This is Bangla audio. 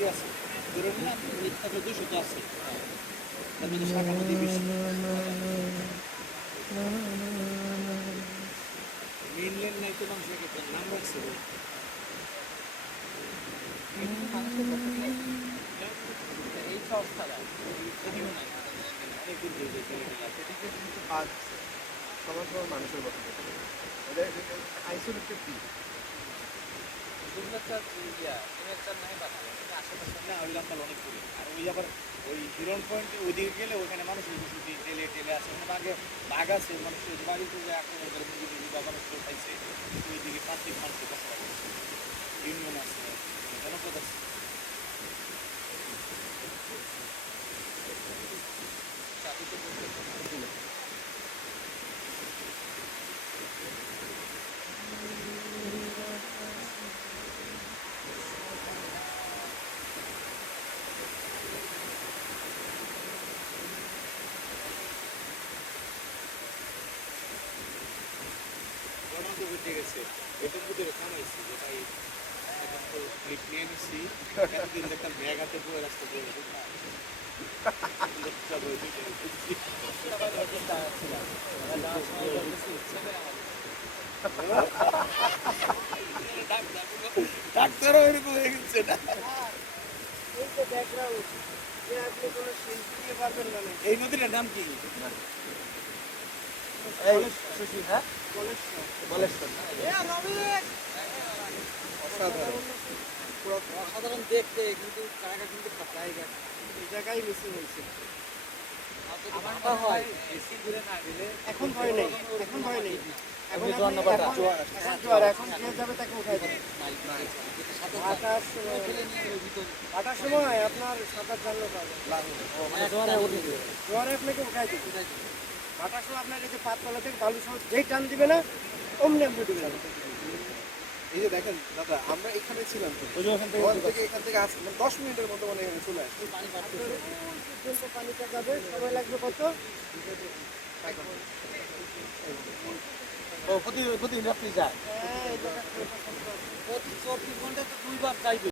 নদী আছে ধরুন না তারপরে 200 তো আছে তার মধ্যে শাখা নদী বেশি মেইনল্যান্ড নাই তো মানুষের একটা নাম রাখছে এই সংস্থারা এদিকে নাই অনেক দূর দিয়ে যেতে এদিকে কিন্তু পাঁচ সমান সমান মানুষের মতো এটা আইসোলেটেড দ্বীপ না ওই লাম্পাল অনেক দূরে আর ওই আবার ওই হিরন পয়েন্টে ওইদিকে গেলে ওইখানে মানুষের বসতি টেলে টেলে আছে ওখানে আগে বাঘ আছে মানুষের বাড়িতে যে আক্রমণ করে মুরগি বা মানুষ খাইছে ওইদিকে প্রান্তিক মানুষের বসবাস করছে ইউনিয়ন আছে জনপদ আছে ঘুরতে গেছে এটার ভিতরে থামাইছি যে ভাই এখন তো ক্লিপ নিয়ে নিচ্ছি এতদিন দেখতাম ব্যাগ হাতে পুরো রাস্তা দিয়ে ডাক্তারও এরকম হয়ে গেছে না এই নদীটার নাম কি অসাধারণ দেখতে কিন্তু জায়গা কিন্তু জায়গা এই জায়গায় মিসিং হয়েছে এখন ভয় নেই এখন ভয় নেই এখন এখন যে যাবে তাকে উঠাই দেবে 8টার সময় আপনার সাঁতার জানলো জোয়ারে আপনাকে উঠাই দেবে 8টার সময় আপনার এই যে পাততলা থেকে বালু সহ যেই টান দিবে না অমনি আপনি ডুবে যাবেন এই যে দেখেন দাদা আমরা এখানে ছিলাম তো এখান থেকে 10 মিনিটের মধ্যে মানে এখানে চলে আসি পানিটা যাবে সময় লাগবে কত প্রতিদিন রাত্রি যায় প্রতি 24 ঘন্টা তো 2 বার যাইবে